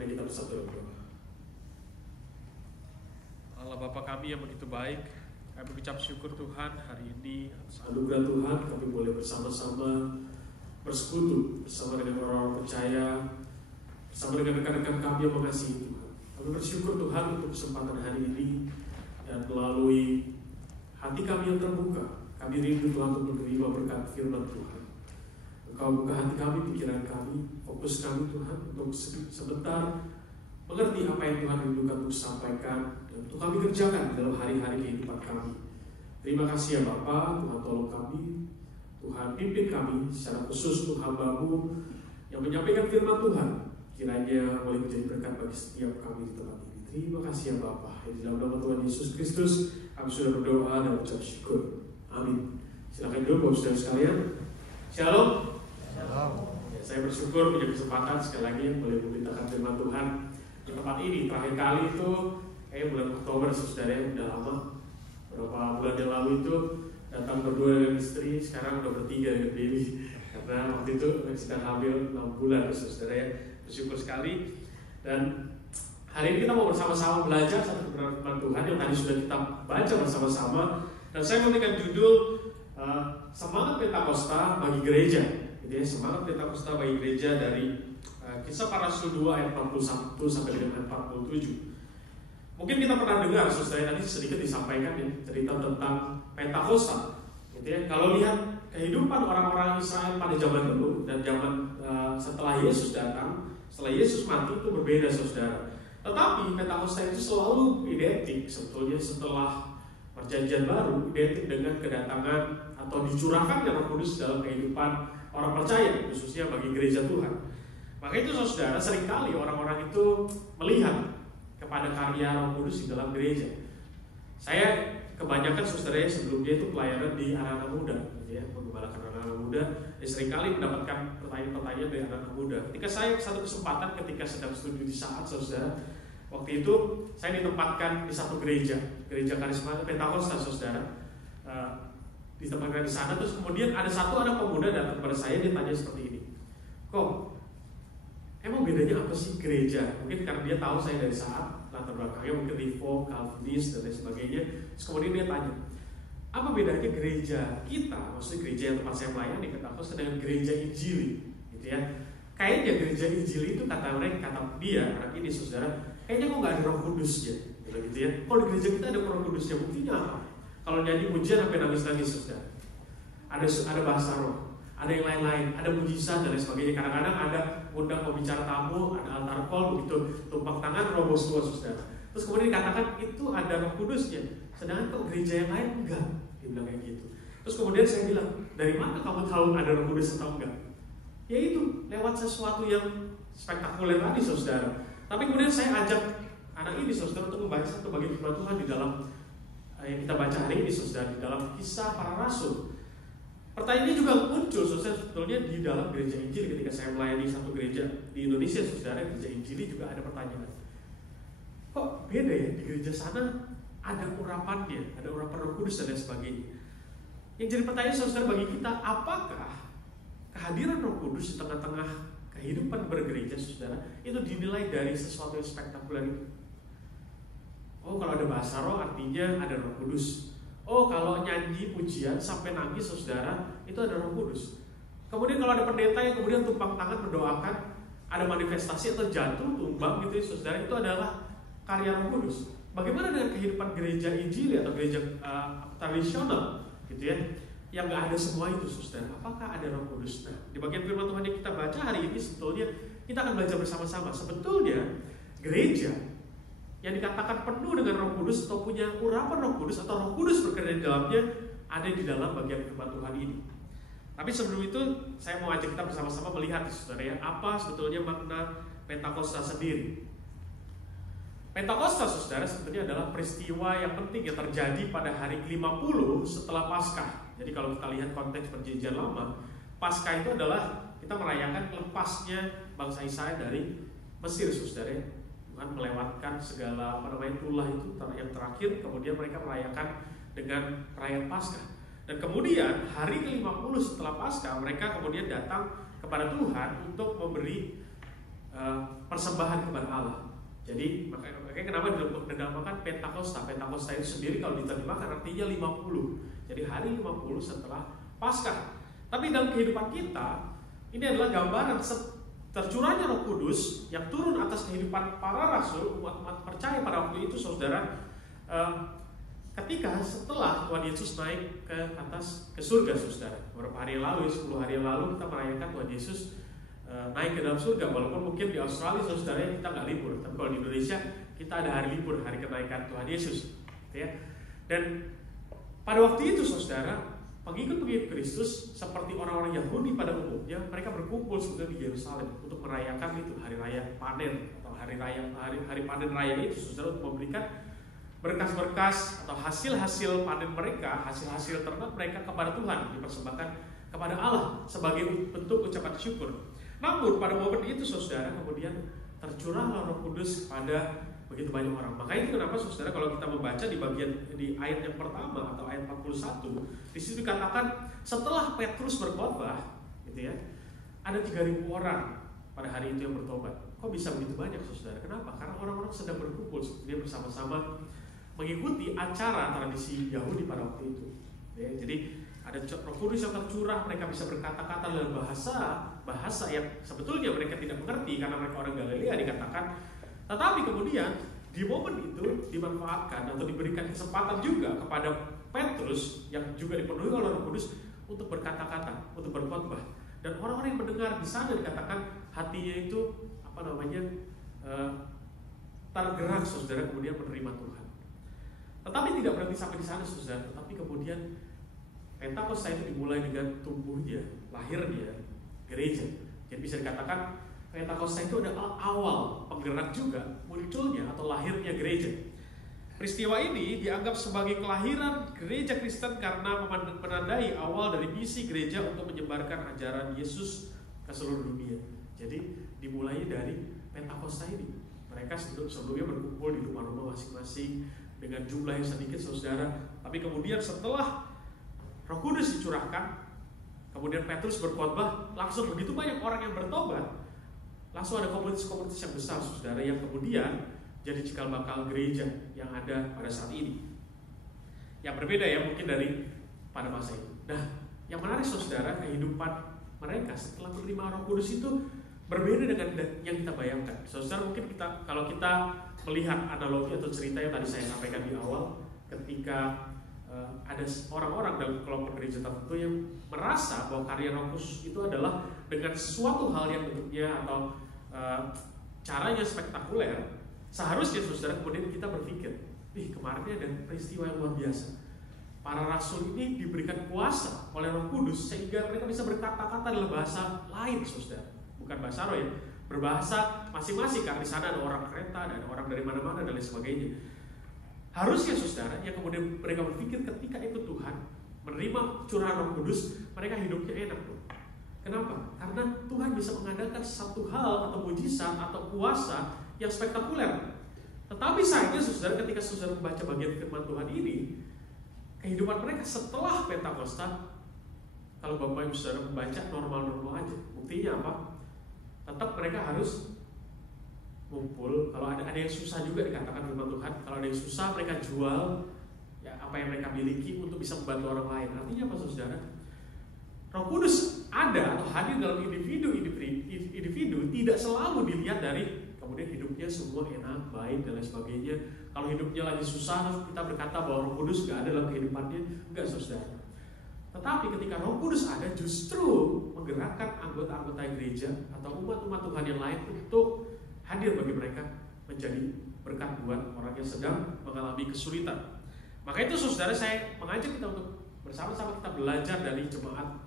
Mari kita bersatu dalam doa. Allah Bapa kami yang begitu baik, kami mengucap syukur Tuhan hari ini atas Anugerah Tuhan kami boleh bersama-sama bersekutu bersama dengan orang-orang percaya, bersama dengan rekan-rekan kami yang mengasihi Tuhan. Kami bersyukur Tuhan untuk kesempatan hari ini, dan melalui hati kami yang terbuka, kami rindu Tuhan untuk menerima berkat firman Tuhan. Engkau buka hati kami, pikiran kami, fokus kami Tuhan untuk sebentar mengerti apa yang Tuhan rindukan untuk sampaikan dan untuk kami kerjakan dalam hari-hari kehidupan kami. Terima kasih ya Bapa, Tuhan tolong kami, Tuhan pimpin kami secara khusus untuk hamba-Mu yang menyampaikan firman Tuhan. Kiranya boleh menjadi berkat bagi setiap kami di tempat ini. Terima kasih ya Bapa. Di dalam nama Tuhan Yesus Kristus kami sudah berdoa dan ucap syukur. Amin. Silakan duduk Bapak Saudara sekalian. Shalom. Shalom. Ya, saya bersyukur punya kesempatan sekali lagi boleh memberitakan firman Tuhan di tempat ini. Terakhir kali itu bulan Oktober, saudara, udah lama. Beberapa bulan yang lalu itu datang berdua dengan istri, sekarang udah bertiga dengan baby. Karena waktu itu sedang hamil 6 bulan, saudara ya. Bersyukur sekali. Dan hari ini kita mau bersama-sama belajar satu kebenaran firman Tuhan yang tadi sudah kita baca bersama-sama. Dan saya memberikan judul Semangat Pentakosta bagi Gereja. Gitu ya, Semangat Pentakosta bagi Gereja dari Kisah Para Rasul 2 ayat 41 sampai dengan 47. Mungkin kita pernah dengar, saudara, tadi sedikit disampaikan ya, cerita tentang Pentakosta. Gitu ya. Kalau lihat kehidupan orang-orang Israel pada zaman dulu dan zaman setelah Yesus datang, setelah Yesus mati itu berbeda, saudara. Tetapi Pentakosta itu selalu identik sebetulnya setelah Perjanjian Baru, identik dengan kedatangan atau dicurahkannya Roh Kudus dalam kehidupan orang percaya, khususnya bagi gereja Tuhan. Maka itu saudara, seringkali orang-orang itu melihat kepada karya Roh Kudus di dalam gereja. Saya kebanyakan saudara sebelumnya itu pelayanan di anak-anak muda, gitu ya, menggembalakan anak-anak muda. Dan seringkali mendapatkan pertanyaan-pertanyaan dari anak-anak muda. Ketika saya satu kesempatan ketika sedang studi di saat saudara, waktu itu saya ditempatkan di satu gereja karisma Pentakosta, saudara. Ditempatkan di sana, terus kemudian ada satu anak pemuda datang kepada saya, dia tanya seperti ini, kok emang bedanya apa sih gereja? Mungkin karena dia tahu saya dari saat latar belakangnya mungkin Reform, Calvinis dan lain sebagainya. Terus kemudian dia tanya, apa bedanya gereja kita, maksudnya gereja yang tempat saya melayani Pentakosta dengan gereja Injili, gitu ya? Kayaknya gereja Injili itu kata dia anak ini saudara, kayaknya kok nggak ada Roh Kudusnya, gitu ya? Kalau di gereja kita ada Roh Kudusnya, buktinya apa? Kalau nyanyi pujian sampai nangis-nangis, saudara. Ada bahasa roh, ada yang lain-lain, ada mujizat dan lain sebagainya. Kadang-kadang ada undang pembicara tamu, ada altar call, begitu tumpang tangan robos tua, saudara. Terus kemudian dikatakan itu ada Roh Kudusnya, sedangkan kok gereja yang lain enggak, dia bilang kayak gitu. Terus kemudian saya bilang, dari mana kamu tahu ada Roh Kudus atau enggak? Ya itu lewat sesuatu yang spektakuler tadi, saudara. Tapi kemudian saya ajak anak ini, saudara, untuk membaca satu bagian firman Tuhan di dalam yang kita baca hari ini, saudara, di dalam Kisah Para Rasul. Pertanyaan ini juga muncul, saudara, sebetulnya di dalam gereja Injili ketika saya melayani satu gereja di Indonesia, saudara, gereja Injili juga ada pertanyaan. Kok beda ya, di gereja sana ada urapannya, ada urapan Roh Kudus dan lain sebagainya. Yang jadi pertanyaan, saudara, bagi kita, apakah kehadiran Roh Kudus di tengah-tengah kehidupan bergereja, saudara, itu dinilai dari sesuatu yang spektakuler itu? Oh, kalau ada bahasa roh artinya ada Roh Kudus. Oh, kalau nyanyi pujian sampai nangis, saudara, itu ada Roh Kudus. Kemudian kalau ada pendeta yang kemudian tumpang tangan mendoakan, ada manifestasi atau jatuh, tumbang gitu ya, saudara, itu adalah karya Roh Kudus. Bagaimana dengan kehidupan gereja Injili atau gereja tradisional, gitu ya, yang nggak ada semua itu, saudara? Apakah ada Roh Kudus? Nah, di bagian firman Tuhan yang kita baca hari ini sebetulnya kita akan belajar bersama-sama. Sebetulnya gereja yang dikatakan penuh dengan Roh Kudus atau punya urapan Roh Kudus atau Roh Kudus bekerja di dalamnya ada di dalam bagian firman Tuhan ini. Tapi sebelum itu saya mau ajak kita bersama-sama melihat, saudara, ya, apa sebetulnya makna Pentakosta sendiri. Pentakosta, saudara, sebetulnya adalah peristiwa yang penting yang terjadi pada hari ke-50 setelah Paskah. Jadi kalau kita lihat konteks Perjanjian Lama, Paskah itu adalah kita merayakan lepasnya bangsa Israel dari Mesir, saudara. Tuhan melewatkan segala tulah itu yang terakhir, kemudian mereka merayakan dengan perayaan Paskah. Dan kemudian hari ke-50 setelah Paskah, mereka kemudian datang kepada Tuhan untuk memberi persembahan kepada Allah. Jadi makanya kenapa dinamakan Pentakosta. Pentakosta itu sendiri kalau diterjemahkan artinya 50. Jadi hari 50 setelah Paskah. Tapi dalam kehidupan kita, ini adalah gambaran tercurahnya Roh Kudus yang turun atas kehidupan para rasul, umat-umat percaya pada waktu itu, saudara. Ketika setelah Tuhan Yesus naik ke atas, ke surga, saudara. Beberapa hari lalu, 10 hari lalu kita merayakan Tuhan Yesus naik ke dalam surga. Walaupun mungkin di Australia, saudara, kita nggak libur. Tapi kalau di Indonesia, kita ada hari libur, hari kenaikan Tuhan Yesus, ya. Dan pada waktu itu, saudara, pengikut-pengikut Kristus seperti orang-orang Yahudi pada umumnya, mereka berkumpul sudah di Yerusalem untuk merayakan itu hari raya panen atau hari panen raya itu, saudara, untuk memberikan berkas-berkas atau hasil-hasil panen mereka, hasil-hasil ternak mereka kepada Tuhan, dipersembahkan kepada Allah sebagai bentuk ucapan syukur. Namun pada momen itu, saudara, kemudian tercurahlah Roh Kudus kepada begitu banyak orang. Makanya itu kenapa, saudara, kalau kita membaca di ayat yang pertama atau ayat 41, di situ dikatakan setelah Petrus berkhotbah, gitu ya, ada 3.000 orang pada hari itu yang bertobat. Kok bisa begitu banyak, saudara? Kenapa? Karena orang-orang sedang berkumpul, dia bersama-sama mengikuti acara tradisi Yahudi pada waktu itu. Ya, jadi ada Roh Kudus yang tercurah, mereka bisa berkata-kata dalam bahasa yang sebetulnya mereka tidak mengerti karena mereka orang Galilea dikatakan. Tetapi kemudian di momen itu dimanfaatkan atau diberikan kesempatan juga kepada Petrus yang juga dipenuhi oleh Roh Kudus untuk berkata-kata, untuk berkhotbah. Dan orang-orang yang mendengar di sana dikatakan hatinya itu tergerak, saudara, kemudian menerima Tuhan. Tetapi tidak berhenti sampai di sana, saudara. Tetapi kemudian Pentakosta itu dimulai dengan tumbuhnya, lahirnya gereja. Jadi bisa dikatakan Pentakosta itu adalah awal penggerak juga munculnya atau lahirnya gereja. Peristiwa ini dianggap sebagai kelahiran gereja Kristen karena menandai awal dari misi gereja untuk menyebarkan ajaran Yesus ke seluruh dunia. Jadi dimulai dari Pentakosta ini. Mereka sebelumnya berkumpul di rumah-rumah masing-masing dengan jumlah yang sedikit, saudara. Tapi kemudian setelah Roh Kudus dicurahkan, kemudian Petrus berkhotbah, langsung begitu banyak orang yang bertobat. Langsung ada komunitas-komunitas yang besar, saudara, yang kemudian jadi cikal bakal gereja yang ada pada saat ini. Yang berbeda ya mungkin dari pada masa itu. Nah, yang menarik, saudara, kehidupan mereka setelah menerima Roh Kudus itu berbeda dengan yang kita bayangkan. Saudara, mungkin kalau kita melihat analogi atau cerita yang tadi saya sampaikan di awal, ketika ada orang-orang dalam kelompok gereja tertentu yang merasa bahwa karya Roh Kudus itu adalah dengan sesuatu hal yang bentuknya atau caranya spektakuler. Seharusnya, saudara, kemudian kita berpikir, kemarin ada peristiwa yang luar biasa. Para rasul ini diberikan kuasa oleh Roh Kudus sehingga mereka bisa berkata-kata dalam bahasa lain, saudara. Bukan bahasa roh ya, berbahasa masing-masing, karena di sana ada orang Kreta, ada orang dari mana-mana dan lain sebagainya. Harusnya, saudara, yang kemudian mereka berpikir ketika itu Tuhan menerima curahan Roh Kudus, mereka hidupnya enak, loh. Kenapa? Karena Tuhan bisa mengadakan satu hal atau mujizat atau kuasa yang spektakuler. Tetapi sayangnya, saudara, ketika saudara membaca bagian firman Tuhan ini, kehidupan mereka setelah Pentakosta, kalau Bapak Ibu saudara membaca normal-normal aja. Buktinya apa? Tetap mereka harus ngumpul. Kalau ada yang susah juga dikatakan firman Tuhan. Kalau ada yang susah, mereka jual ya apa yang mereka miliki untuk bisa membantu orang lain. Artinya apa, saudara? Roh Kudus ada atau hadir dalam individu tidak selalu dilihat dari kemudian hidupnya semua enak, baik dan lain sebagainya. Kalau hidupnya lagi susah, kita berkata bahwa Roh Kudus gak ada dalam kehidupannya. Enggak, saudara. Tetapi ketika Roh Kudus ada, justru menggerakkan anggota-anggota gereja atau umat-umat Tuhan yang lain untuk hadir bagi mereka, menjadi berkat buat orang yang sedang mengalami kesulitan. Maka itu, saudara, saya mengajak kita untuk bersama-sama kita belajar dari jemaat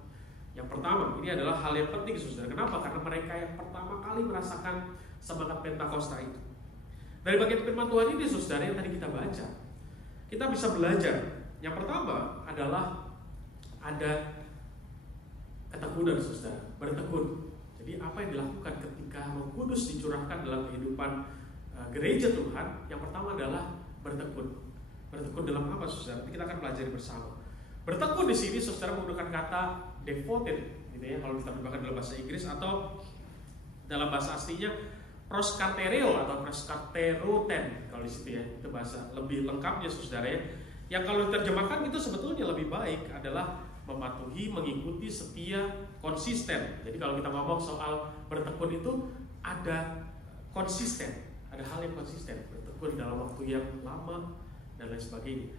yang pertama. Ini adalah hal yang penting, saudara. Kenapa? Karena mereka yang pertama kali merasakan semangat Pentakosta itu. Dari bagian firman Tuhan ini, saudara, yang tadi kita baca, kita bisa belajar. Yang pertama adalah ada ketekunan, saudara, bertekun. Jadi apa yang dilakukan ketika Roh Kudus dicurahkan dalam kehidupan gereja Tuhan? Yang pertama adalah bertekun. Bertekun dalam apa, saudara? Nanti kita akan pelajari bersama. Bertekun di sini, saudara, menggunakan kata devoted, gitu ya, kalau kita terjemahkan dalam bahasa Inggris, atau dalam bahasa aslinya proskartereo atau proskarteroten kalau di situ ya, itu bahasa lebih lengkapnya saudara ya. Yang kalau diterjemahkan itu sebetulnya lebih baik adalah mematuhi, mengikuti, setia, konsisten. Jadi kalau kita ngomong soal bertekun itu ada konsisten, ada hal yang konsisten, bertekun dalam waktu yang lama dan lain sebagainya.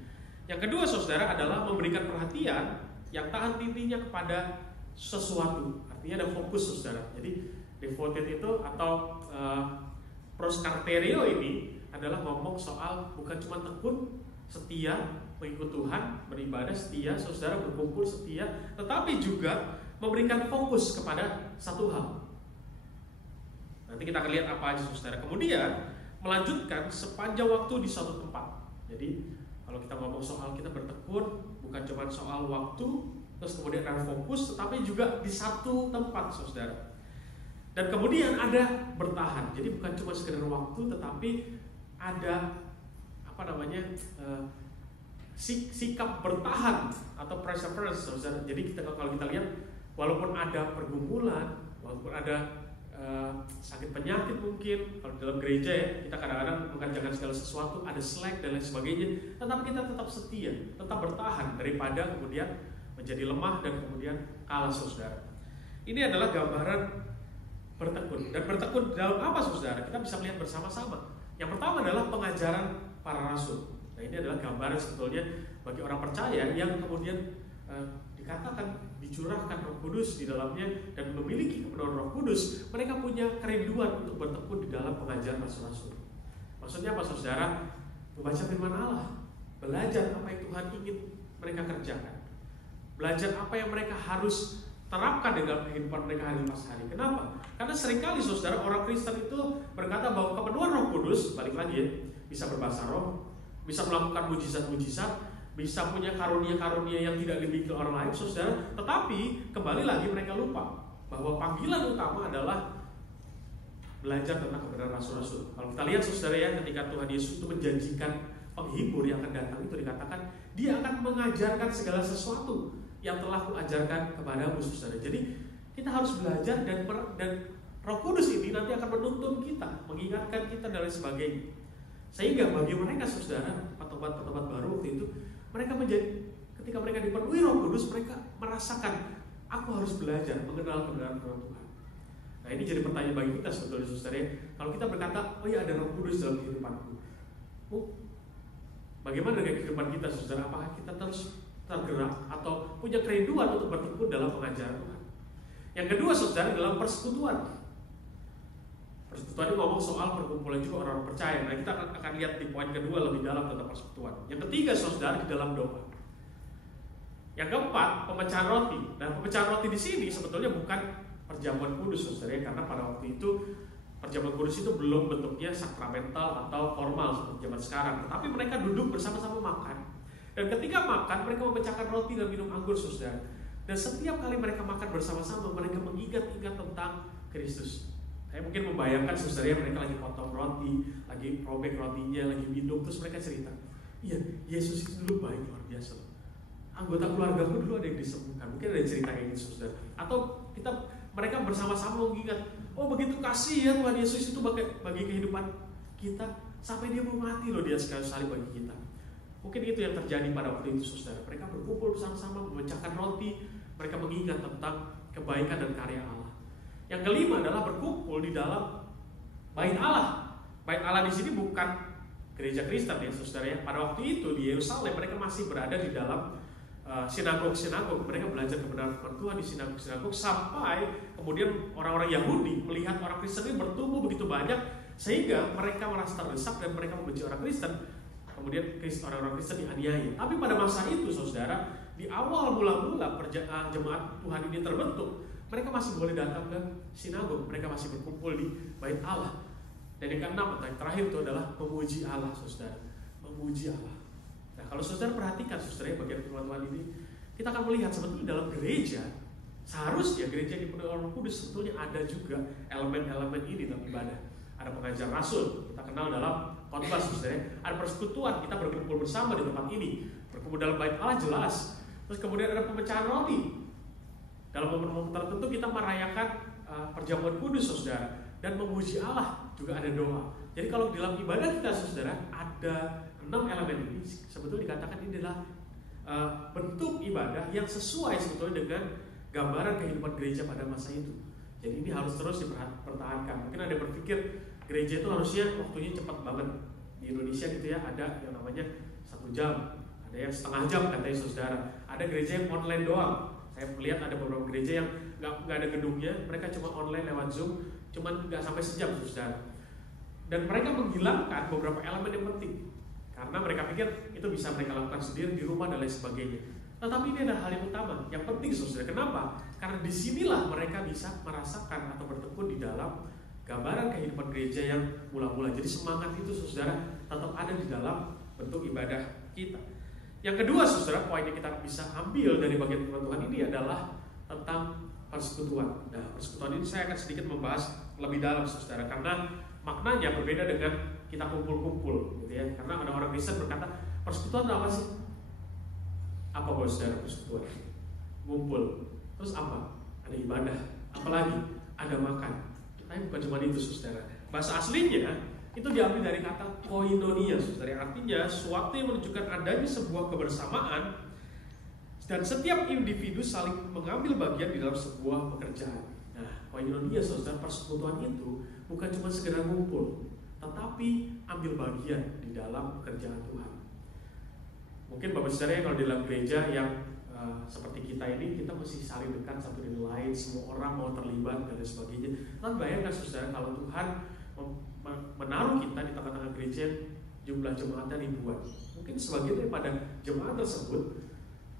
Yang kedua saudara adalah memberikan perhatian yang tahan titiknya kepada sesuatu. Artinya ada fokus saudara. Jadi devoted itu atau proskartereo ini adalah ngomong soal bukan cuma tekun, setia, mengikut Tuhan, beribadah setia, saudara berkumpul setia, tetapi juga memberikan fokus kepada satu hal. Nanti kita akan lihat apa aja saudara. Kemudian melanjutkan sepanjang waktu di suatu tempat. Jadi kalau kita ngomong soal kita bertekun, bukan cuma soal waktu, terus kemudian ada fokus, tetapi juga di satu tempat saudara. Dan kemudian ada bertahan. Jadi bukan cuma sekedar waktu, tetapi ada sikap bertahan atau perseverance saudara. Jadi kalau kita lihat, walaupun ada pergumulan, walaupun ada sakit penyakit mungkin, kalau dalam gereja ya kita kadang-kadang mengerjakan segala sesuatu, ada slack dan lain sebagainya, tetapi kita tetap setia, tetap bertahan daripada kemudian menjadi lemah dan kemudian kalah saudara. Ini adalah gambaran bertekun. Dan bertekun dalam apa saudara? Kita bisa melihat bersama-sama. Yang pertama adalah pengajaran para rasul. Nah ini adalah gambaran sebetulnya bagi orang percaya yang kemudian dikatakan dicurahkan Roh Kudus di dalamnya dan memiliki kepenuhan Roh Kudus, mereka punya kerinduan untuk bertekun di dalam pengajaran rasul-rasul. Maksudnya apa saudara? Membaca firman Allah, belajar apa yang Tuhan ingin mereka kerjakan, belajar apa yang mereka harus terapkan di dalam kehidupan mereka hari pas hari. Kenapa? Karena seringkali saudara orang Kristen itu berkata bahwa kepenuhan Roh Kudus, balik lagi ya, bisa berbahasa roh, bisa melakukan mujizat-mujizat, bisa punya karunia-karunia yang tidak dimiliki orang lain saudara, tetapi kembali lagi mereka lupa bahwa panggilan utama adalah belajar tentang kebenaran rasul-rasul. Kalau kita lihat saudara ya, ketika Tuhan Yesus itu menjanjikan penghibur yang akan datang, itu dikatakan dia akan mengajarkan segala sesuatu yang telah kuajarkan kepadamu saudara. Jadi kita harus belajar dan Roh Kudus ini nanti akan menuntun kita, mengingatkan kita dan lain sebagainya. Sehingga bagi mereka saudara, pertobat-pertobat baru waktu itu, mereka ketika mereka dipenuhi Roh Kudus, mereka merasakan aku harus belajar mengenal kebenaran Tuhan. Nah ini jadi pertanyaan bagi kita sebetulnya saudara. Kalau kita berkata, oh ya ada Roh Kudus dalam kehidupanku, bagaimana dengan kehidupan kita saudara? Apakah kita terus tergerak atau punya kerinduan untuk bertekun dalam pengajaran Tuhan? Yang kedua saudara, dalam persekutuan. Persekutuan ini ngomong soal perkumpulan juga orang-orang percaya. Nah kita akan lihat di poin kedua lebih dalam tentang persekutuan. Yang ketiga saudara, di dalam doa. Yang keempat, pemecahan roti. Dan pemecahan roti di sini sebetulnya bukan perjamuan kudus saudara, karena pada waktu itu perjamuan kudus itu belum bentuknya sakramental atau formal seperti zaman sekarang. Tetapi mereka duduk bersama-sama makan. Dan ketika makan, mereka memecahkan roti dan minum anggur saudara. Dan setiap kali mereka makan bersama-sama, mereka mengingat-ingat tentang Kristus. Saya mungkin membayangkan saudara, mereka lagi potong roti, lagi robek rotinya, lagi minum, terus mereka cerita, iya Yesus itu dulu baik luar biasa. Anggota keluarga aku dulu ada yang disembuhkan. Mungkin ada cerita kayak gitu saudara. Atau mereka bersama-sama mengingat, oh begitu kasih ya Tuhan Yesus itu bagi kehidupan kita, sampai dia mau mati loh dia sekali salib bagi kita. Mungkin itu yang terjadi pada waktu itu saudara. Mereka berkumpul bersama-sama memecahkan roti, mereka mengingat tentang kebaikan dan karya Allah. Yang kelima adalah berkumpul di dalam bait Allah. Bait Allah di sini bukan gereja Kristen ya saudara ya. Pada waktu itu di Yerusalem mereka masih berada di dalam sinagog-sinagog. Mereka belajar kebenaran firman Tuhan di sinagog-sinagog sampai kemudian orang-orang Yahudi melihat orang Kristen ini bertumbuh begitu banyak sehingga mereka merasa terdesak dan mereka membenci orang Kristen. Kemudian orang-orang Kristen dianiaya. Tapi pada masa itu saudara, di awal mula-mula jemaat Tuhan ini terbentuk, mereka masih boleh datang ke sinagog, mereka masih berkumpul di bait Allah. Dan yang keenam, yang terakhir itu adalah memuji Allah saudara, memuji Allah. Nah kalau saudara perhatikan saudara bagian firman Tuhan ini, kita akan melihat sebetulnya dalam gereja, seharusnya gereja yang dipenuhi Roh Kudus sebetulnya ada juga elemen-elemen ini dalam ibadah. Ada pengajar rasul, kita kenal dalam khotbah saudara. Ada persekutuan, kita berkumpul bersama di tempat ini, berkumpul dalam bait Allah jelas. Terus kemudian ada pemecahan roti. Dalam momen-momen tertentu kita merayakan perjamuan kudus saudara dan memuji Allah juga ada doa. Jadi kalau dalam ibadah kita saudara ada 6 elemen ini, sebetulnya dikatakan ini adalah bentuk ibadah yang sesuai sebetulnya dengan gambaran kehidupan gereja pada masa itu. Jadi ini harus terus dipertahankan. Mungkin ada yang berpikir gereja itu harusnya waktunya cepat banget. Di Indonesia gitu ya, ada yang namanya 1 jam, ada yang setengah jam katanya saudara. Ada gereja yang online doang. Saya melihat ada beberapa gereja yang nggak ada gedungnya, mereka cuma online lewat Zoom, cuman nggak sampai sejam saudara. Dan mereka menghilangkan beberapa elemen yang penting karena mereka pikir itu bisa mereka lakukan sendiri di rumah dan lain sebagainya. Tetapi ini adalah hal yang utama, yang penting saudara. Kenapa? Karena disinilah mereka bisa merasakan atau bertekun di dalam gambaran kehidupan gereja yang mula-mula. Jadi semangat itu saudara tetap ada di dalam bentuk ibadah kita. Yang kedua saudara, poin yang kita bisa ambil dari bagian firman Tuhan ini adalah tentang persekutuan. Nah, persekutuan ini saya akan sedikit membahas lebih dalam saudara, karena maknanya berbeda dengan kita kumpul-kumpul gitu ya. Karena ada orang Kristen berkata, persekutuan apa sih? Apa saudara persekutuan? Ngumpul. Terus apa? Ada ibadah. Apalagi? Ada makan. Tapi bukan cuma itu saudara. Bahasa aslinya itu diambil dari kata koinonia saudara, yang artinya suatu yang menunjukkan adanya sebuah kebersamaan dan setiap individu saling mengambil bagian di dalam sebuah pekerjaan. Nah, koinonia saudara, persekutuan itu bukan cuma sekedar ngumpul, tetapi ambil bagian di dalam pekerjaan Tuhan. Mungkin Bapak Saudara kalau di dalam gereja yang seperti kita ini, kita mesti saling dekat satu dengan lain, semua orang mau terlibat dan sebagainya. Kan bayangkan saudara kalau Tuhan menaruh kita di tengah-tengah gereja jumlah jemaatnya ribuan. Mungkin sebagian daripada jemaat tersebut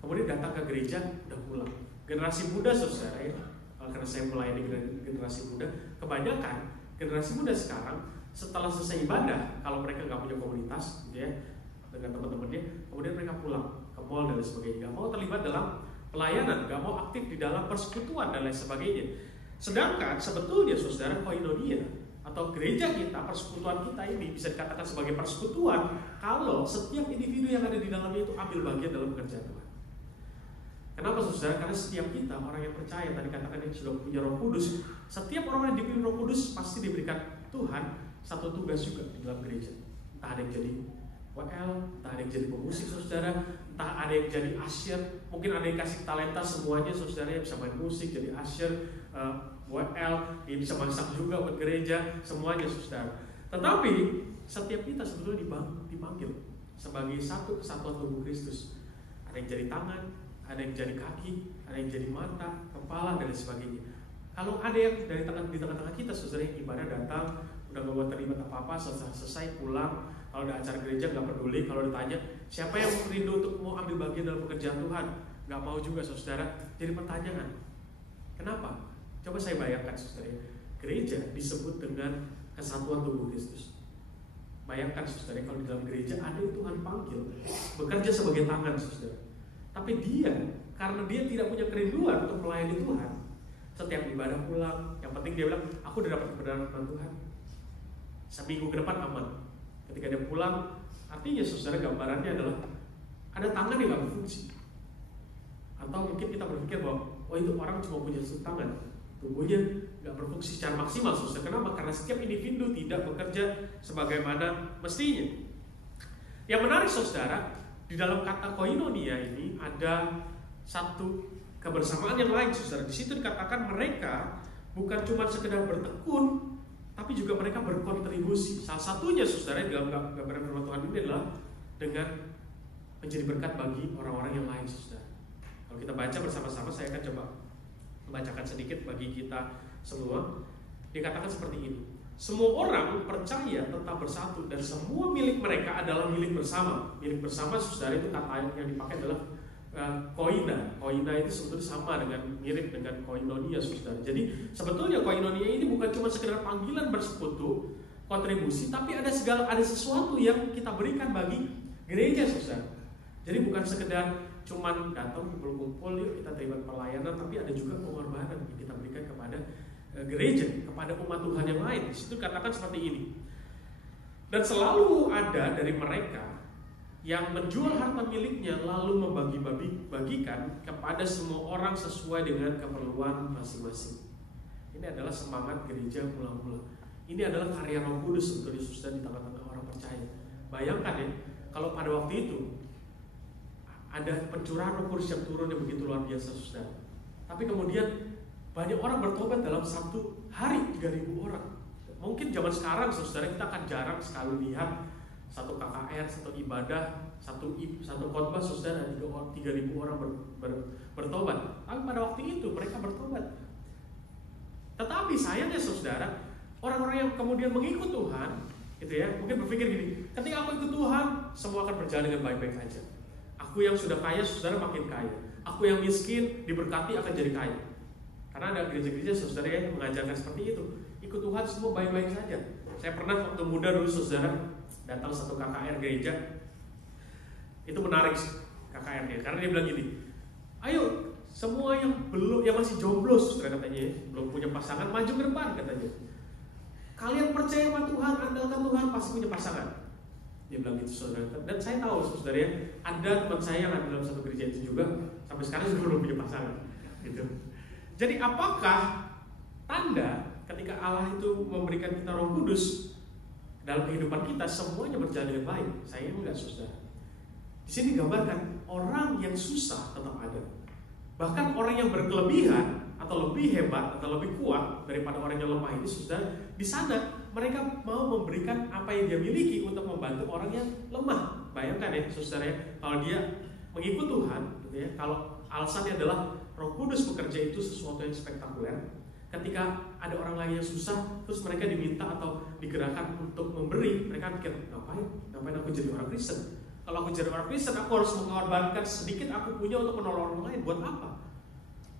kemudian datang ke gereja udah pulang. Generasi muda saudara ya, karena saya melayani generasi muda, kebanyakan generasi muda sekarang setelah selesai ibadah, kalau mereka nggak punya komunitas gitu ya dengan teman-temannya, kemudian mereka pulang ke mall dan lain sebagainya, nggak mau terlibat dalam pelayanan, nggak mau aktif di dalam persekutuan dan lain sebagainya. Sedangkan sebetulnya saudara, koinonia atau gereja kita, persekutuan kita ini bisa dikatakan sebagai persekutuan kalau setiap individu yang ada di dalamnya itu ambil bagian dalam pekerjaan Tuhan. Kenapa saudara? Karena setiap kita orang yang percaya, tadi katakan yang sudah punya Roh Kudus, setiap orang yang dipilih Roh Kudus pasti diberikan Tuhan satu tugas juga di dalam gereja. Entah ada yang jadi WL, entah ada yang jadi pemusik saudara, entah ada yang jadi usher, mungkin ada yang kasih talenta semuanya saudara, yang bisa main musik, jadi usher, WL, dia bisa masak juga buat gereja, semuanya saudara. Tetapi setiap kita sebetulnya dipanggil sebagai satu kesatuan tubuh Kristus. Ada yang jadi tangan, ada yang jadi kaki, ada yang jadi mata, kepala dan sebagainya. Kalau ada yang di tengah-tengah kita saudara yang ibadah datang, udah gak buat terlibat apa-apa, selesai pulang, kalau ada acara gereja nggak peduli, kalau ditanya siapa yang rindu untuk mau ambil bagian dalam pekerjaan Tuhan, nggak mau juga saudara. Jadi pertanyaan, kenapa? Coba saya bayangkan saudara, gereja disebut dengan kesatuan tubuh Kristus. Bayangkan saudara, kalau di dalam gereja ada yang Tuhan panggil bekerja sebagai tangan saudara, tapi dia karena dia tidak punya kerinduan untuk melayani Tuhan, setiap ibadah pulang, yang penting dia bilang aku udah dapat kebenaran Tuhan, seminggu ke depan aman. Ketika dia pulang, artinya saudara gambarannya adalah ada tangan yang gak berfungsi. Atau mungkin kita berpikir bahwa oh itu orang cuma punya satu tangan, tubuhnya gak berfungsi secara maksimal saudara. Kenapa? Karena setiap individu tidak bekerja sebagaimana mestinya. Yang menarik saudara, di dalam kata koinonia ini ada satu kebersamaan yang lain saudara. Di situ dikatakan mereka bukan cuma sekedar bertekun, tapi juga mereka berkontribusi. Salah satunya saudara dalam gambaran firman Tuhan ini adalah dengan menjadi berkat bagi orang-orang yang lain saudara. Kalau kita baca bersama-sama, saya akan coba membacakan sedikit bagi kita semua. Dikatakan seperti ini: semua orang percaya tetap bersatu dan semua milik mereka adalah milik bersama. Milik bersama saudara itu kata yang dipakai adalah koina. Koina itu sebetulnya sama dengan, mirip dengan koinonia saudara. Jadi sebetulnya koinonia ini bukan cuma sekedar panggilan bersekutu, kontribusi, tapi ada sesuatu yang kita berikan bagi gereja saudara. Jadi bukan sekedar cuman datang kumpul-kumpul yuk kita terlibat pelayanan, tapi ada juga pengorbanan yang kita berikan kepada gereja, kepada umat Tuhan yang lain. Di situ katakan seperti ini. Dan selalu ada dari mereka yang menjual harta miliknya lalu membagi-bagikan kepada semua orang sesuai dengan keperluan masing-masing. Ini adalah semangat gereja mula-mula. Ini adalah karya Roh Kudus sebetulnya saudara di tengah-tengah orang percaya. Bayangkan ya, kalau pada waktu itu ada pencurahan Roh Kudus yang turun yang begitu luar biasa saudara. Tapi kemudian banyak orang bertobat dalam satu hari, 3.000 orang. Mungkin zaman sekarang saudara kita akan jarang sekali lihat satu KKR, satu ibadah, satu khotbah saudara 3.000 orang bertobat. Tapi pada waktu itu mereka bertobat. Tetapi sayangnya saudara, orang-orang yang kemudian mengikut Tuhan, gitu ya, mungkin berpikir gini, ketika aku ikut Tuhan, semua akan berjalan dengan baik-baik aja. Aku yang sudah kaya, saudara makin kaya. Aku yang miskin, diberkati akan jadi kaya. Karena ada gereja-gereja saudara yang mengajarkan seperti itu. Ikut Tuhan semua baik-baik saja. Saya pernah waktu muda dulu saudara datang satu KKR gereja. Itu menarik KKR-nya, karena dia bilang gini, ayo semua yang masih jomblo saudara katanya, belum punya pasangan, maju ke depan katanya. Kalian percaya sama Tuhan, andalkan Tuhan, pasti punya pasangan. Dia bilang gitu saudara. Dan saya tahu saudara ya, ada teman saya yang ada dalam satu gereja itu juga, sampai sekarang juga belum punya pasangan. Gitu. Jadi apakah tanda ketika Allah itu memberikan kita Roh Kudus dalam kehidupan kita semuanya berjalan dengan baik? Saya enggak saudara. Di sini digambarkan orang yang susah tetap ada. Bahkan orang yang berkelebihan atau lebih hebat atau lebih kuat daripada orang yang lemah ini saudara, di sana mereka mau memberikan apa yang dia miliki untuk membantu orang yang lemah. Bayangkan ya saudara ya, kalau dia mengikut Tuhan gitu ya, kalau alasannya adalah Roh Kudus bekerja itu sesuatu yang spektakuler. Ketika ada orang lain yang susah, terus mereka diminta atau digerakkan untuk memberi, mereka pikir, ngapain aku jadi orang Kristen? Kalau aku jadi orang Kristen, aku harus mengorbankan sedikit aku punya untuk menolong orang lain. Buat apa?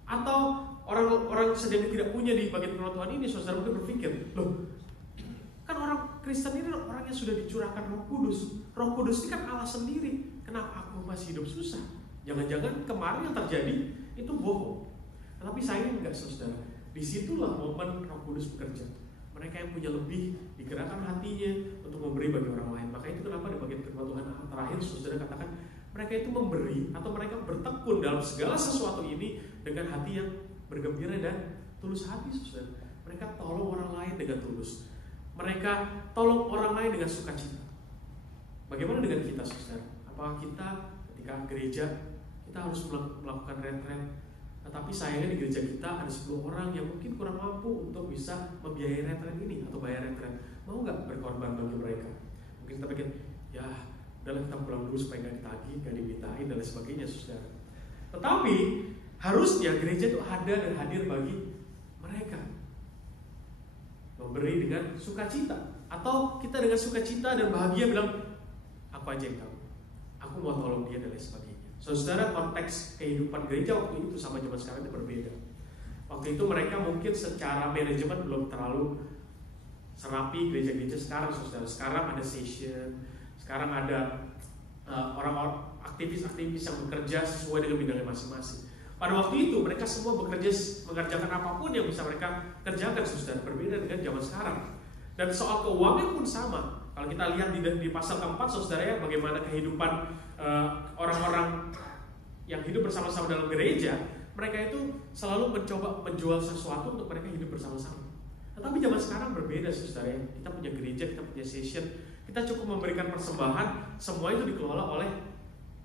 Atau orang sedang tidak punya di bagian firman Tuhan ini, saudara mungkin berpikir, loh, kan orang Kristen ini orang yang sudah dicurahkan Roh Kudus. Roh Kudus ini kan Allah sendiri. Kenapa aku masih hidup susah? Jangan-jangan kemarin yang terjadi itu bohong. Tetapi saya enggak saudara. Disitulah momen Roh Kudus bekerja. Mereka yang punya lebih digerakkan hatinya untuk memberi bagi orang lain. Maka itu kenapa di bagian firman Tuhan terakhir saudara katakan mereka itu memberi atau mereka bertekun dalam segala sesuatu ini dengan hati yang bergembira dan tulus hati saudara. Mereka tolong orang lain dengan tulus. Mereka tolong orang lain dengan sukacita. Bagaimana dengan kita saudara? Apakah kita ketika gereja kita harus melakukan retret? Tetapi sayangnya di gereja kita ada 10 orang yang mungkin kurang mampu untuk bisa membiayai retret ini atau bayar retret. Mau nggak berkorban bagi mereka? Mungkin kita pikir, ya udahlah kita pulang dulu supaya nggak ditagih, nggak dimintain dan lain sebagainya saudara. Tetapi harusnya gereja itu ada dan hadir bagi mereka. Memberi dengan sukacita. Atau kita dengan sukacita dan bahagia bilang, aku aja yang tahu, aku mau tolong dia dan lain sebagainya. Saudara, konteks kehidupan gereja waktu itu sama zaman sekarang itu berbeda. Waktu itu mereka mungkin secara manajemen belum terlalu serapi gereja-gereja sekarang saudara. Sekarang ada session, sekarang ada orang-orang aktivis-aktivis yang bekerja sesuai dengan bidangnya masing-masing. Pada waktu itu mereka semua mengerjakan apapun yang bisa mereka kerjakan saudara. Berbeda dengan zaman sekarang. Dan soal keuangan pun sama. Kalau kita lihat di pasal keempat saudara ya, bagaimana kehidupan orang-orang yang hidup bersama-sama dalam gereja, mereka itu selalu mencoba menjual sesuatu untuk mereka hidup bersama-sama. Tetapi zaman sekarang berbeda saudara ya. Kita punya gereja, kita punya session, kita cukup memberikan persembahan, semua itu dikelola oleh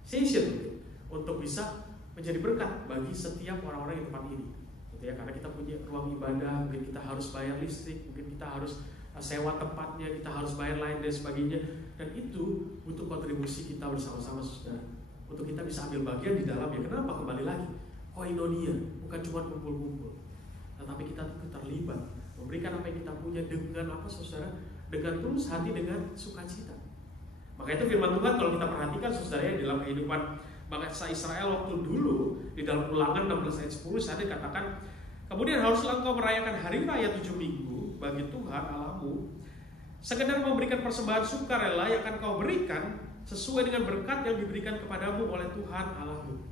session untuk bisa menjadi berkat bagi setiap orang-orang yang tempat ini. Gitu ya, karena kita punya ruang ibadah, mungkin kita harus bayar listrik, mungkin kita harus sewa tempatnya, kita harus bayar lain dan sebagainya. Dan itu butuh kontribusi kita bersama-sama saudara, untuk kita bisa ambil bagian di dalamnya. Kenapa? Kembali lagi, koinonia, bukan cuma kumpul-kumpul, tetapi kita terlibat, memberikan apa yang kita punya dengan apa saudara? Dengan tulus hati, dengan sukacita. Maka itu firman Tuhan kalau kita perhatikan saudara ya, dalam kehidupan bangsa Israel waktu dulu, di dalam Ulangan 16 ayat 10 saya dikatakan, kemudian haruslah engkau merayakan hari raya 7 minggu bagi Tuhan Allahmu, sekedar memberikan persembahan sukarela yang akan kau berikan sesuai dengan berkat yang diberikan kepadamu oleh Tuhan Allahmu.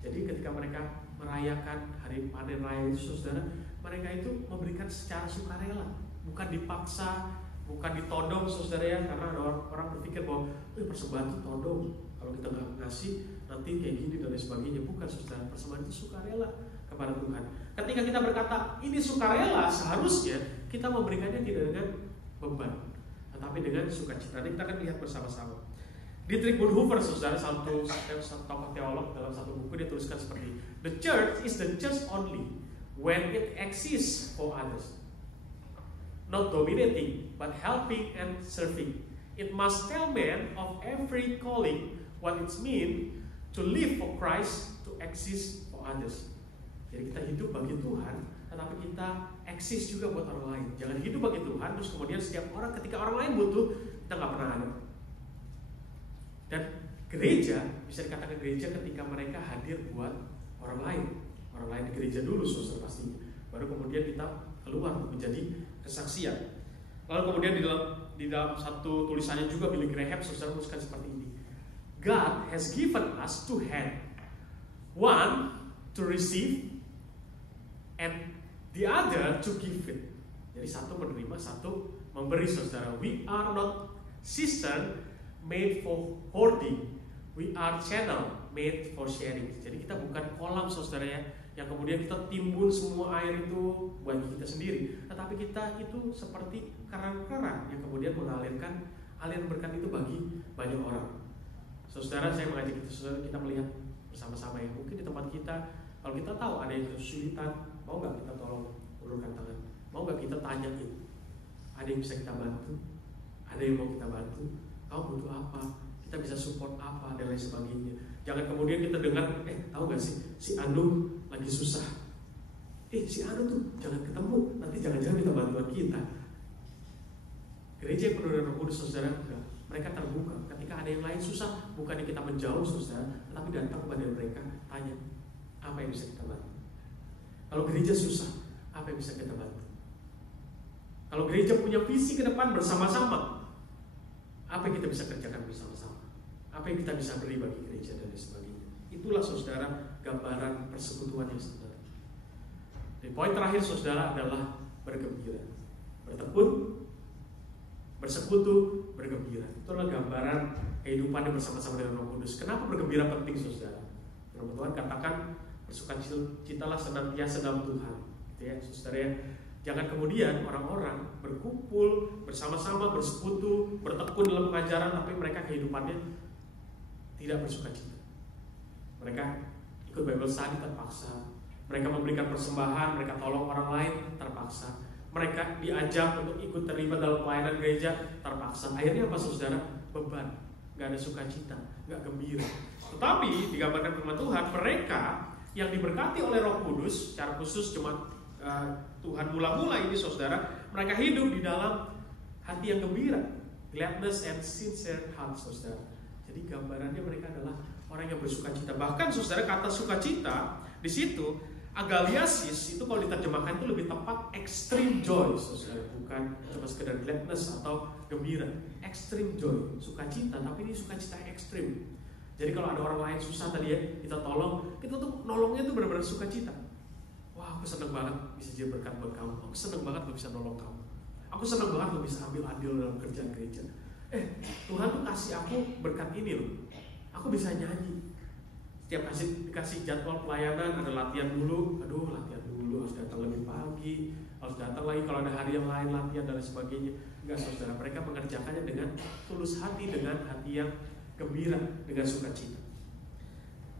Jadi ketika mereka merayakan hari panen raya itu saudara, mereka itu memberikan secara sukarela, bukan dipaksa, bukan ditodong saudara ya, karena ada orang berpikir bahwa persembahan itu todong, kalau kita nggak ngasih nanti kayak gini dan lain sebagainya. Bukan saudara, persembahan itu sukarela kepada Tuhan. Ketika kita berkata ini sukarela, seharusnya kita memberikannya tidak dengan beban, tetapi dengan sukacita. Nanti kita akan lihat bersama-sama. Dietrich Bonhoeffer, saudara, satu tokoh teolog, dalam satu buku dia tuliskan seperti ini. The church is the church only when it exists for others, not dominating, but helping and serving. It must tell men of every calling what it means to live for Christ, to exist for others. Jadi kita hidup bagi Tuhan, tetapi kita eksis juga buat orang lain. Jangan hidup bagi Tuhan, terus kemudian setiap orang, ketika orang lain butuh, kita nggak pernah ada. Dan gereja, bisa dikatakan gereja ketika mereka hadir buat orang lain. Orang lain di gereja dulu, saudara, pastinya. Baru kemudian kita keluar menjadi kesaksian. Lalu kemudian di dalam satu tulisannya juga Billy Graham, saudara, menuliskan seperti ini. God has given us two hands, one to receive and the other to give it. Jadi satu menerima, satu memberi, saudara. We are not cistern made for hoarding, we are channel made for sharing. Jadi kita bukan kolam, saudara, ya, yang kemudian kita timbun semua air itu bagi kita sendiri, tetapi kita itu seperti keran-keran yang kemudian mengalirkan aliran berkat itu bagi banyak orang. Saudara, saya mengajak kita, saudara, kita melihat bersama-sama ya. Mungkin di tempat kita, kalau kita tahu ada yang kesulitan, mau nggak kita tolong ulurkan tangan? Mau nggak kita tanyain? Ada yang bisa kita bantu? Ada yang mau kita bantu? Kamu butuh apa? Kita bisa support apa dan lain sebagainya. Jangan kemudian kita dengar, tahu nggak sih, si Anu lagi susah. Si Anu tuh jangan ketemu, nanti jangan-jangan minta bantuan kita. Gereja yang penuh dengan Roh Kudus, saudara, mereka terbuka. Ketika ada yang lain susah, bukannya kita menjauh, saudara, tetapi datang kepada mereka, tanya, apa yang bisa kita bantu? Kalau gereja susah, apa yang bisa kita bantu? Kalau gereja punya visi ke depan bersama-sama, apa yang kita bisa kerjakan bersama-sama? Apa yang kita bisa beri bagi gereja dan sebagainya? Itulah, saudara, gambaran persekutuan yang sebenarnya. Di poin terakhir, saudara, adalah bergembira, bertekun, bersekutu, bergembira. Itulah gambaran kehidupan yang bersama-sama dengan Roh Kudus. Kenapa bergembira penting, saudara? Firman Tuhan katakan, bersukacitalah senantiasa dalam Tuhan. Gitu ya, saudara, ya. Jangan kemudian orang-orang berkumpul bersama-sama, bersekutu, bertekun dalam pengajaran, tapi mereka kehidupannya tidak bersukacita. Mereka ikut Bible study terpaksa. Mereka memberikan persembahan, mereka tolong orang lain terpaksa. Mereka diajak untuk ikut terlibat dalam pelayanan gereja terpaksa. Akhirnya apa, saudara? Beban, gak ada sukacita, gak gembira. Tetapi digambarkan firman Tuhan, mereka yang diberkati oleh Roh Kudus, secara khusus jemaat Tuhan mula-mula ini, saudara, mereka hidup di dalam hati yang gembira, gladness and sincere heart, saudara. Jadi gambarannya mereka adalah orang yang bersukacita. Bahkan, saudara, kata sukacita di situ agaliasis itu kalau diterjemahkan itu lebih tepat extreme joy, saudara, bukan cuma sekedar gladness atau gembira. Extreme joy, sukacita, tapi ini sukacita ekstrim. Jadi kalau ada orang lain susah tadi ya, kita tolong, kita tuh nolongnya tuh benar-benar sukacita. Wah, aku seneng banget bisa jadi berkat buat kamu. Aku seneng banget lo bisa nolong kamu. Aku seneng banget lo bisa ambil andil dalam kerjaan gereja. Tuhan tuh kasih aku berkat ini loh. Aku bisa nyanyi. Setiap dikasih jadwal pelayanan, ada latihan dulu. Aduh, latihan dulu, harus datang lebih pagi, harus datang lagi kalau ada hari yang lain latihan dan sebagainya. Enggak, saudara, mereka mengerjakannya dengan tulus hati, dengan hati yang gembira, dengan sukacita.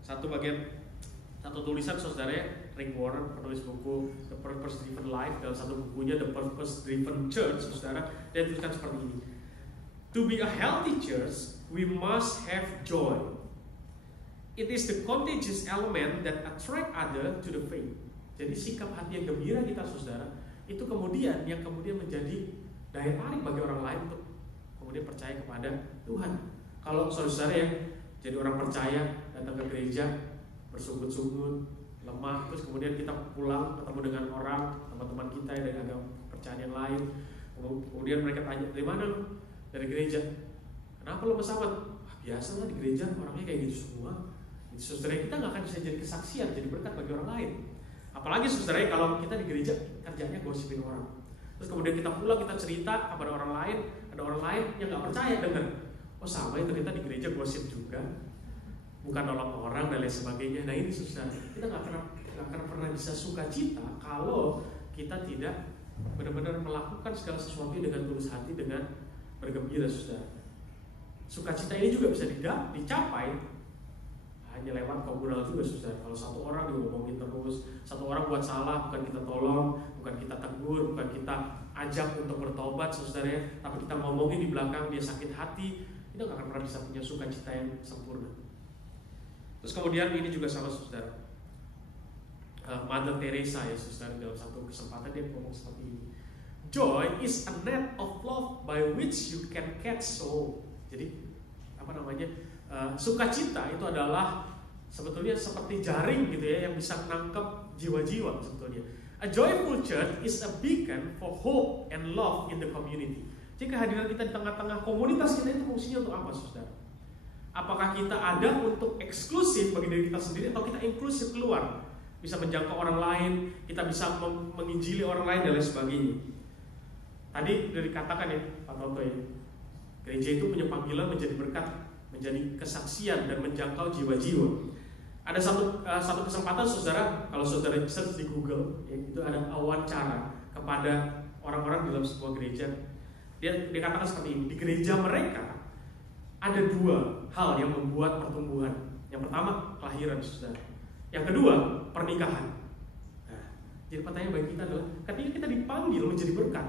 Satu tulisan, saudara, Rick Warren, penulis buku The Purpose Driven Life, dalam satu bukunya The Purpose Driven Church, saudara, dia tuliskan seperti ini. To be a healthy church, we must have joy. It is the contagious element that attract other to the faith. Jadi sikap hati yang gembira kita, saudara, itu kemudian yang kemudian menjadi daya tarik bagi orang lain untuk kemudian percaya kepada Tuhan. Kalau saudara ya, jadi orang percaya, datang ke gereja, bersungut-sungut, lemah, terus kemudian kita pulang ketemu dengan orang, teman-teman kita yang dari agama percayaan yang lain, kemudian mereka tanya, dari mana lu? Dari gereja. Kenapa lu pesawat? Biasa lah di gereja orangnya kayak gitu semua. Saudara, kita nggak akan bisa jadi kesaksian, jadi berkat bagi orang lain. Apalagi, saudara, kalau kita di gereja kerjanya gosipin orang. Terus kemudian kita pulang, kita cerita kepada orang lain, ada orang lain yang nggak percaya dengar. Oh sama itu, kita di gereja gosip juga, bukan nolong orang dan lain sebagainya. Nah ini, saudara, kita nggak akan pernah bisa sukacita kalau kita tidak benar-benar melakukan segala sesuatu dengan tulus hati, dengan bergembira, saudara. Sukacita ini juga bisa dicapai hanya lewat komunal juga, saudara. Kalau satu orang diomongin terus, satu orang buat salah, bukan kita tolong, bukan kita tegur, bukan kita ajak untuk bertobat, saudara, tapi kita ngomongin di belakang dia sakit hati, itu nggak akan pernah bisa punya sukacita yang sempurna. Terus kemudian ini juga sama, saudara. Mother Teresa, ya saudara, dalam satu kesempatan dia ngomong seperti ini. Joy is a net of love by which you can catch soul. Jadi sukacita itu adalah sebetulnya seperti jaring gitu ya, yang bisa menangkap jiwa-jiwa sebetulnya. A joyful church is a beacon for hope and love in the community. Jadi kehadiran kita di tengah-tengah komunitas kita itu fungsinya untuk apa, saudara? Apakah kita ada untuk eksklusif bagi diri kita sendiri, atau kita inklusif keluar, bisa menjangkau orang lain, kita bisa menginjili orang lain dan lain sebagainya. Tadi sudah dikatakan ya Pak Toto ya, gereja itu punya panggilan menjadi berkat, menjadi kesaksian dan menjangkau jiwa-jiwa. Ada satu kesempatan, saudara, kalau saudara search di Google, ya, itu ada wawancara kepada orang-orang di dalam sebuah gereja. Dia katakan seperti ini, di gereja mereka ada dua hal yang membuat pertumbuhan. Yang pertama, kelahiran, saudara. Yang kedua, pernikahan. Nah, jadi pertanyaan bagi kita adalah, ketika kita dipanggil menjadi berkat,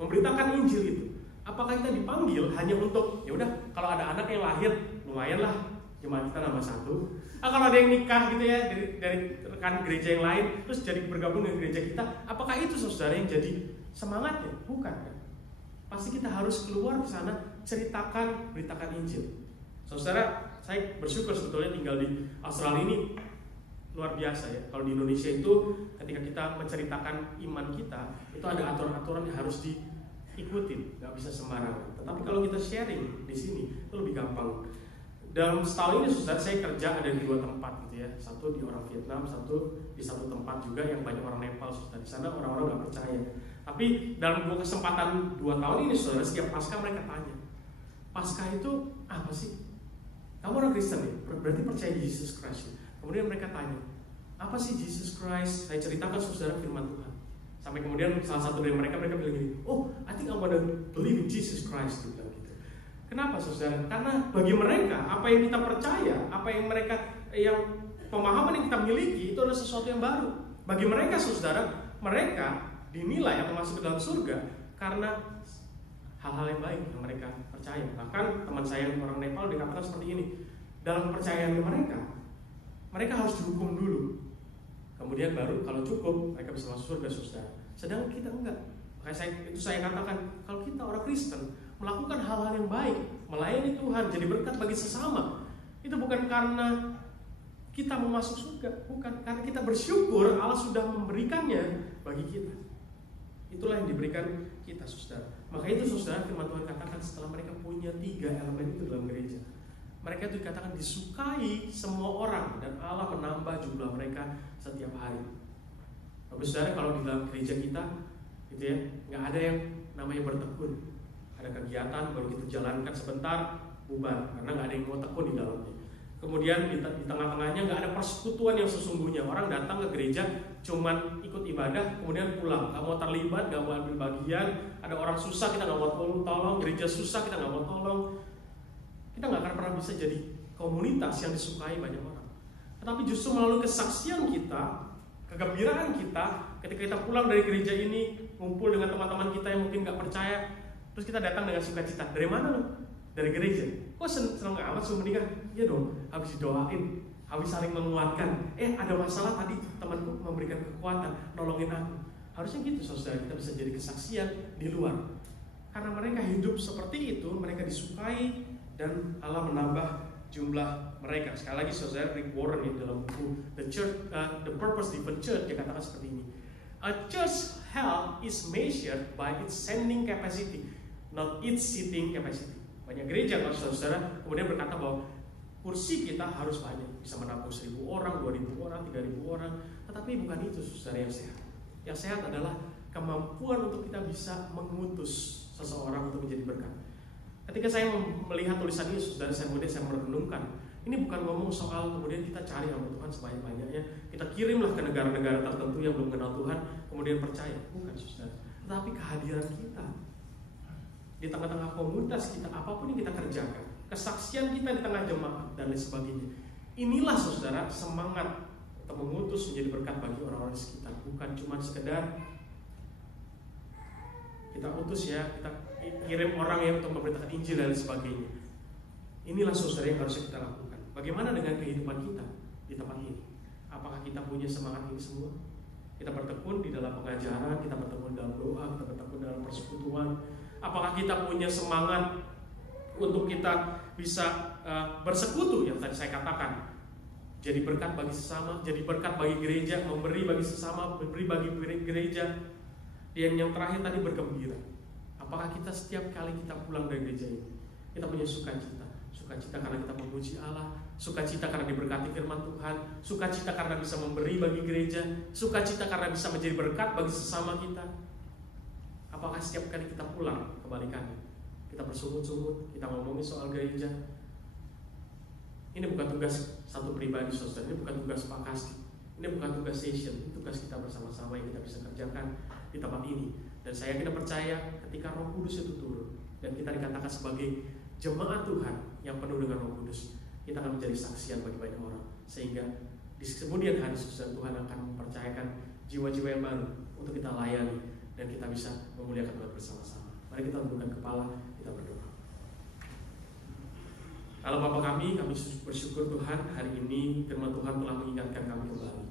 memberitakan Injil itu, apakah kita dipanggil hanya untuk, ya udah, kalau ada anak yang lahir, lumayan lah, jemaat kita nambah satu. Kalau ada yang nikah gitu ya dari rekan gereja yang lain, terus jadi bergabung dengan gereja kita, apakah itu, saudara, yang jadi semangatnya? Bukan kan? Pasti kita harus keluar ke sana, beritakan Injil. Saudara, saya bersyukur sebetulnya tinggal di Australia ini luar biasa ya. Kalau di Indonesia itu ketika kita menceritakan iman kita, itu ada aturan-aturan yang harus diikutin, nggak bisa sembarangan. Tetapi kalau kita sharing di sini itu lebih gampang. Dalam setahun ini, saudara, saya kerja ada di dua tempat gitu ya. Satu di orang Vietnam, satu di satu tempat juga yang banyak orang Nepal, saudara. Di sana orang-orang nggak percaya. Tapi dalam kesempatan 2 tahun ini, saudara, setiap Paskah mereka tanya, Paskah itu apa sih? Kamu orang Kristen ya? Berarti percaya di Jesus Christ. Kemudian mereka tanya, apa sih Jesus Christ? Saya ceritakan, saudara, firman Tuhan. Sampai kemudian salah satu dari mereka bilang gini, oh, I think I want to believe in Jesus Christ. Gitu. Kenapa, saudara? Karena bagi mereka, apa yang kita percaya, yang pemahaman yang kita miliki, itu adalah sesuatu yang baru. Bagi mereka, saudara, mereka dinilai atau masuk ke dalam surga karena hal-hal yang baik yang mereka percaya. Bahkan teman saya yang orang Nepal dikatakan seperti ini, dalam kepercayaan mereka harus dihukum dulu, kemudian baru kalau cukup mereka bisa masuk surga, saudara. Sedangkan kita enggak. Makanya saya katakan, kalau kita orang Kristen melakukan hal-hal yang baik, melayani Tuhan, jadi berkat bagi sesama, itu bukan karena kita mau masuk surga, bukan, karena kita bersyukur Allah sudah memberikannya bagi kita. Itulah yang diberikan kita, saudara. Maka itu, saudara, firman Tuhan katakan setelah mereka punya 3 elemen itu dalam gereja, mereka itu dikatakan disukai semua orang, dan Allah menambah jumlah mereka setiap hari. Bapak saudara, kalau di dalam gereja kita gitu ya, nggak ada yang namanya bertekun. Ada kegiatan baru kita jalankan sebentar, bubar, karena nggak ada yang mau tekun di dalamnya. Kemudian di tengah-tengahnya nggak ada persekutuan yang sesungguhnya. Orang datang ke gereja cuman ikut ibadah, kemudian pulang, nggak mau terlibat, nggak mau ambil bagian. Ada orang susah, kita nggak mau tolong. Gereja susah, kita nggak mau tolong. Kita nggak akan pernah bisa jadi komunitas yang disukai banyak orang. Tetapi justru melalui kesaksian kita, kegembiraan kita, ketika kita pulang dari gereja ini, ngumpul dengan teman-teman kita yang mungkin nggak percaya, terus kita datang dengan sukacita. Dari mana lo? Dari gereja. Kok seneng amat suruh menikah? Iya dong, habis didoain, habis saling menguatkan. Ada masalah tadi, temanku memberikan kekuatan, nolongin aku. Harusnya gitu, saudara, kita bisa jadi kesaksian di luar. Karena mereka hidup seperti itu, mereka disukai, dan Allah menambah jumlah mereka. Sekali lagi, saudara, Rick Warren di dalam buku The Purpose Driven Church, dia katakan seperti ini. A church health is measured by its sending capacity, not its seating capacity. Banyak gereja, kalau saudara, kemudian berkata bahwa kursi kita harus banyak, bisa menampung 1.000 orang, 2.000 orang, 3.000 orang. Tetapi bukan itu, saudara, yang sehat. Yang sehat adalah kemampuan untuk kita bisa mengutus seseorang untuk menjadi berkat. Ketika saya melihat tulisan ini, saudara, saya merenungkan. Ini bukan ngomong soal kemudian kita cari hamba Tuhan sebanyak-banyaknya, kita kirimlah ke negara-negara tertentu yang belum kenal Tuhan, kemudian percaya. Bukan, saudara. tetapi kehadiran kita di tengah-tengah komunitas kita, apapun yang kita kerjakan, kesaksian kita di tengah jemaat dan lain sebagainya. Inilah saudara semangat untuk mengutus menjadi berkat bagi orang-orang di sekitar, bukan cuma sekedar kita utus ya, kita kirim orang yang untuk memberitakan Injil dan lain sebagainya. Inilah saudara yang harus kita lakukan. Bagaimana dengan kehidupan kita di tempat ini? Apakah kita punya semangat ini semua? Kita bertekun di dalam pengajaran, kita bertekun dalam doa, kita bertekun dalam persekutuan. Apakah kita punya semangat untuk kita bisa bersekutu yang tadi saya katakan, jadi berkat bagi sesama, jadi berkat bagi gereja, memberi bagi sesama, memberi bagi gereja. Dan yang terakhir tadi bergembira. Apakah kita setiap kali kita pulang dari gereja ini, kita punya sukacita? Sukacita karena kita memuji Allah, sukacita karena diberkati firman Tuhan, sukacita karena bisa memberi bagi gereja, sukacita karena bisa menjadi berkat bagi sesama kita. Apakah setiap kali kita pulang kebalikannya, kita bersungut-sungut, kita ngomongin soal gereja? Ini bukan tugas satu pribadi saudara, ini bukan tugas Pak Kasdi, ini bukan tugas session, ini tugas kita bersama-sama yang kita bisa kerjakan di tempat ini. Dan saya kita percaya ketika Roh Kudus itu turun dan kita dikatakan sebagai jemaat Tuhan yang penuh dengan Roh Kudus, kita akan menjadi saksian bagi banyak orang, sehingga di kemudian hari saudara, Tuhan akan mempercayakan jiwa-jiwa yang baru untuk kita layani dan kita bisa memuliakan Tuhan bersama-sama. Mari kita tundukkan kepala, kita berdoa. Allah Bapa kami bersyukur Tuhan hari ini firman Tuhan telah mengingatkan kami kembali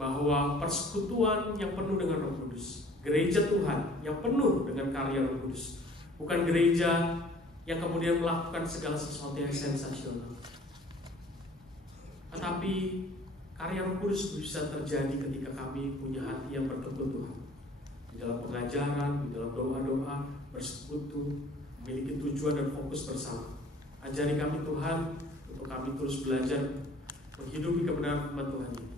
bahwa persekutuan yang penuh dengan Roh Kudus, gereja Tuhan yang penuh dengan karya Roh Kudus, bukan gereja yang kemudian melakukan segala sesuatu yang sensasional, tetapi karya Roh Kudus bisa terjadi ketika kami punya hati yang bertekun Tuhan, di dalam pengajaran, di dalam doa-doa, bersekutu, memiliki tujuan dan fokus bersama. Ajari kami Tuhan untuk kami terus belajar menghidupi kebenaran firman Tuhan ini.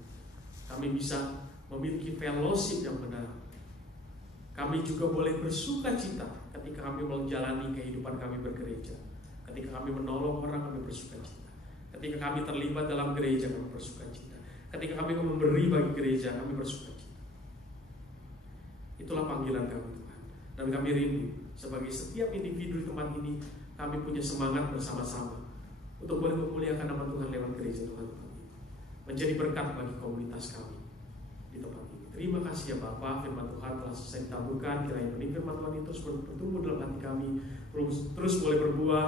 Kami bisa memiliki fellowship yang benar. Kami juga boleh bersuka cita ketika kami menjalani kehidupan kami bergereja. Ketika kami menolong orang, kami bersuka cita. Ketika kami terlibat dalam gereja, kami bersuka cita. Ketika kami memberi bagi gereja, kami bersuka cita. Itulah panggilan kami Tuhan. Dan kami rindu sebagai setiap individu di tempat ini, kami punya semangat bersama-sama untuk boleh memuliakan nama Tuhan lewat gereja Tuhan ini, menjadi berkat bagi komunitas kami di tempat ini. Terima kasih ya Bapa, firman Tuhan telah selesai ditaburkan. Kiranya benih firman Tuhan itu terus bertumbuh dalam hati kami, terus boleh berbuah,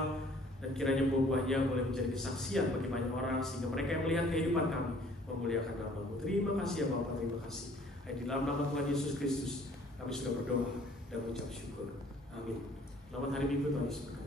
dan kiranya buah-buahnya boleh menjadi kesaksian bagi banyak orang, sehingga mereka yang melihat kehidupan kami memuliakan nama-Mu. Terima kasih ya Bapa, terima kasih. Di dalam nama Tuhan Yesus Kristus kami sudah berdoa dan mengucap syukur. Amin. Selamat hari Minggu, Tuhan Yesus berkati.